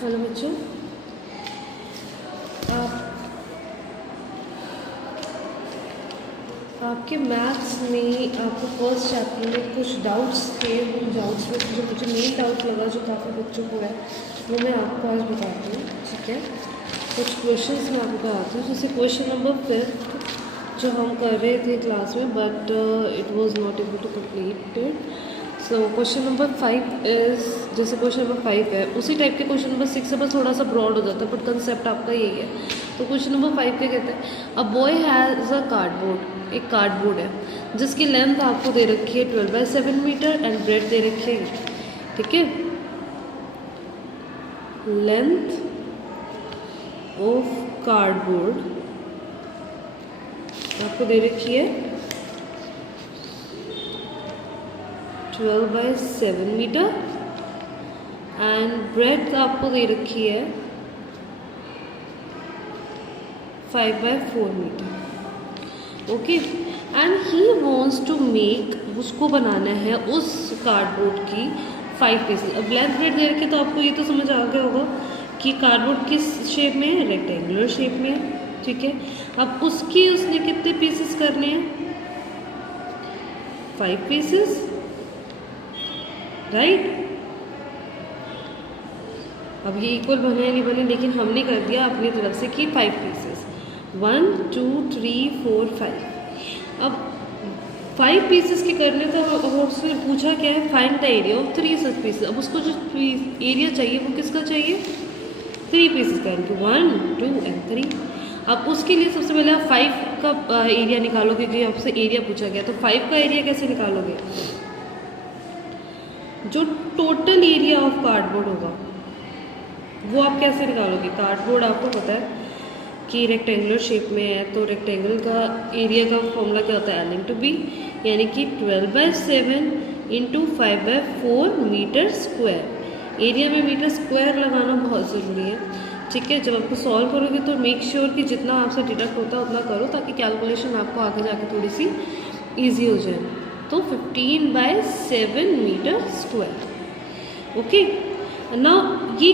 Hello बच्चों, आप आपके मैथ्स में आपको फर्स्ट चैप्टर में कुछ डाउट्स थे। उन डाउट्स में जो मुझे मेन डाउट लगा जो काफ़ी बच्चों को है वो मैं आपको आज बताती हूँ। ठीक है, कुछ क्वेश्चंस मैं आपको बताती हूँ। जैसे क्वेश्चन नंबर 5 जो हम कर रहे थे क्लास में, but it was not able to complete it. So question number 5 is, जैसे क्वेश्चन नंबर 5 है उसी टाइप के क्वेश्चन नंबर 6 से बस थोड़ा सा ब्रॉड हो जाता है, बट कंसेप्ट आपका यही है। तो क्वेश्चन नंबर 5 क्या कहते हैं, a boy has a cardboard, एक कार्डबोर्ड है जिसकी लेंथ आपको दे रखी है 12/7 मीटर एंड ब्रेड दे रखी है। ठीक है, लेंथ ऑफ कार्डबोर्ड आपको दे रखी है 12/7 मीटर एंड ब्रेड्थ आपको दे रखी है 5/4 metre. Okay, and he wants to make, उसको बनाना है उस कार्डबोर्ड की 5 पीसेस। अब लेंथ ब्रेड दे रखे तो आपको ये तो समझ आ गया होगा कि कार्डबोर्ड किस शेप में है, रेक्टेंगुलर शेप में है। ठीक है, अब उसके उसने कितने पीसेस करने हैं, 5 पीसेस, राइट। अब ये इक्वल बने या नहीं बने, लेकिन हमने कर दिया अपनी तरफ से कि 5 पीसेस, 1 2 3 4 5। अब 5 पीसेस के करने तो अब उसने पूछा क्या है, find the area of 3 such pieces. अब उसको जो एरिया चाहिए वो किसका चाहिए, 3 पीसेस का, इनटू 1 2 एंड 3। अब उसके लिए सबसे पहले आप 5 का एरिया निकालोगे, क्योंकि आपसे एरिया पूछा गया। तो 5 का एरिया कैसे निकालोगे, जो टोटल एरिया ऑफ कार्डबोर्ड होगा वो आप कैसे निकालोगे। कार्डबोर्ड आपको पता है कि रेक्टेंगुलर शेप में है, तो रेक्टेंगल का एरिया का फॉर्मूला क्या होता है, L/B, यानी कि 12/7 इंटू 5/4 मीटर स्क्वायर। एरिया में मीटर स्क्वायर लगाना बहुत ज़रूरी है। ठीक है, जब आपको सॉल्व करोगे तो मेक श्योर कि जितना आपसे डिडक्ट होता है उतना करो, ताकि कैलकुलेशन आपको आगे जाके थोड़ी सी ईजी हो जाए। तो 15/7 मीटर स्क्वायर। ओके, ना ये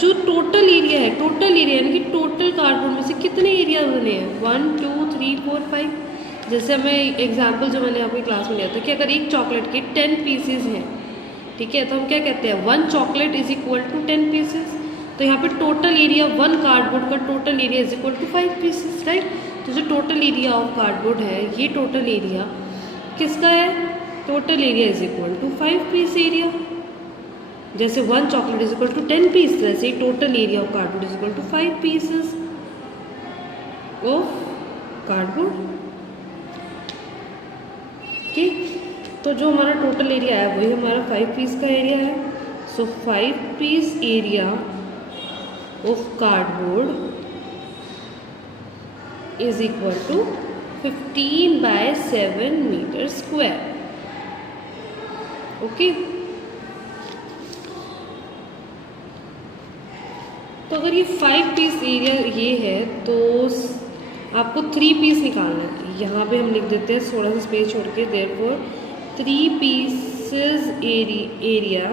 जो टोटल एरिया है, टोटल एरिया यानी कि टोटल कार्डबोर्ड में से कितने एरिया बने हैं, 1 2 3 4 5। जैसे हमें एग्जाम्पल जो मैंने आपकी क्लास में लिया था कि अगर एक चॉकलेट के 10 पीसेज हैं, ठीक है, तो हम क्या कहते हैं, 1 chocolate is equal to 10 pieces. तो यहाँ पे टोटल एरिया 1 कार्डबोर्ड का total area is equal to 5 pieces, right. तो जो टोटल एरिया ऑफ कार्डबोर्ड है, ये टोटल एरिया किसका है, total area is equal to 5 piece area. जैसे 1 chocolate is equal to 10 piece, वैसे ही total area of cardboard is equal to 5 pieces of cardboard. ठीक, तो जो हमारा टोटल एरिया है वही हमारा 5 पीस का एरिया है। So 5 piece area of cardboard is equal to 15/7 metre square. Okay, तो अगर ये 5 पीस एरिया ये है तो आपको 3 पीस निकालना है। यहाँ पे हम लिख देते हैं थोड़ा सा स्पेस छोड़ के, therefore 3 pieces area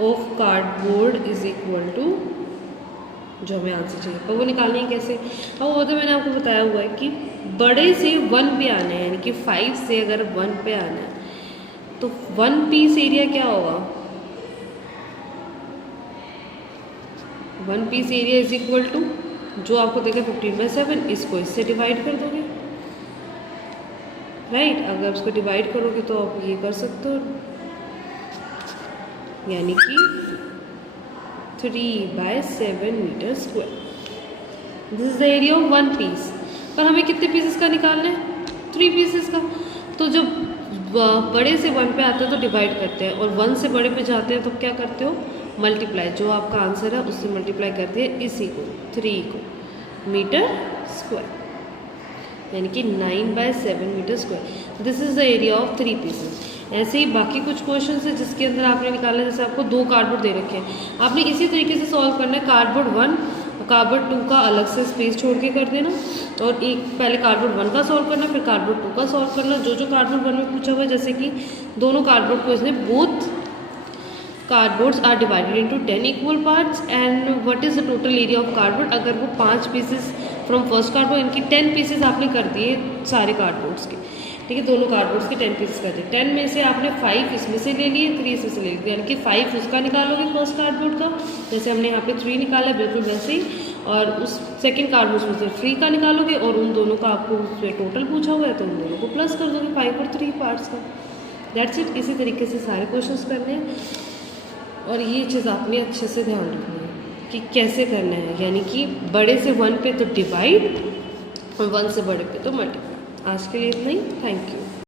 of cardboard is equal to, जो हमें आंसर चाहिए। पर वो निकालना है कैसे, अब वो तो मैंने आपको बताया हुआ है कि बड़े से 1 पे आना है, यानी कि 5 से अगर 1 पे आना है तो 1 पीस एरिया क्या होगा, 1 piece area is equal to, जो आपको देगा 15/7, इसको इससे डिवाइड कर दोगे, राइट। अगर इसको डिवाइड करोगे तो आप ये कर सकते हो, यानी कि 3/7 metre square. This is the area of 1 piece. पर हमें कितने पीसेस का निकालना है, 3 पीसेस का। तो जब बड़े से 1 पे आते हैं तो डिवाइड करते हैं, और 1 से बड़े पे जाते हैं तो क्या करते हो, मल्टीप्लाई। जो आपका आंसर है उससे मल्टीप्लाई करते हैं इसी को, 3 को, मीटर स्क्वायर, यानी कि 9/7 metre square. This is the area of 3 pieces. ऐसे ही बाकी कुछ क्वेश्चन है जिसके अंदर आपने निकाला, जैसे आपको 2 कार्डबोर्ड दे रखे हैं, आपने इसी तरीके से सॉल्व करना है। कार्डबोर्ड 1 कार्डबोर्ड 2 का अलग से स्पेस छोड़ के कर देना, और एक पहले कार्डबोर्ड 1 का सॉल्व करना, फिर कार्डबोर्ड 2 का सॉल्व करना। जो जो कार्डबोर्ड 1 में पूछा हुआ है, जैसे कि दोनों कार्डबोर्ड को इसने both cardboards are divided into 10 equal parts and what is the total area of cardboard. अगर वो 5 पीसेस फ्रॉम फर्स्ट कार्डबोर्ड, इनकी 10 पीसेस आपने कर दिए सारे कार्डबोर्ड्स के, ठीक है, दोनों कार्डबोर्ड्स के 10 पीसेस कर दिए। 10 में से आपने 5 इसमें से ले लिए, 3 इसमें से ले लिए, यानी कि 5 उसका निकालोगे फर्स्ट कार्डबोर्ड का, जैसे हमने यहाँ पे 3 निकाला बिल्कुल वैसे ही, और उस सेकंड कार्डबोर्ड में से 3 का निकालोगे, और उन दोनों का आपको उसमें टोटल पूछा हुआ है तो उन दोनों को प्लस कर दोगे 5 और 3 पार्ट्स का। That's it. इसी तरीके से सारे क्वेश्चंस करने हैं, और ये चीज़ आपने अच्छे से ध्यान रखनी है कि कैसे करना है, यानी कि बड़े से 1 पे तो डिवाइड और 1 से बड़े पे तो मल्टीप्लाई। आज के लिए इतना ही। Thank you.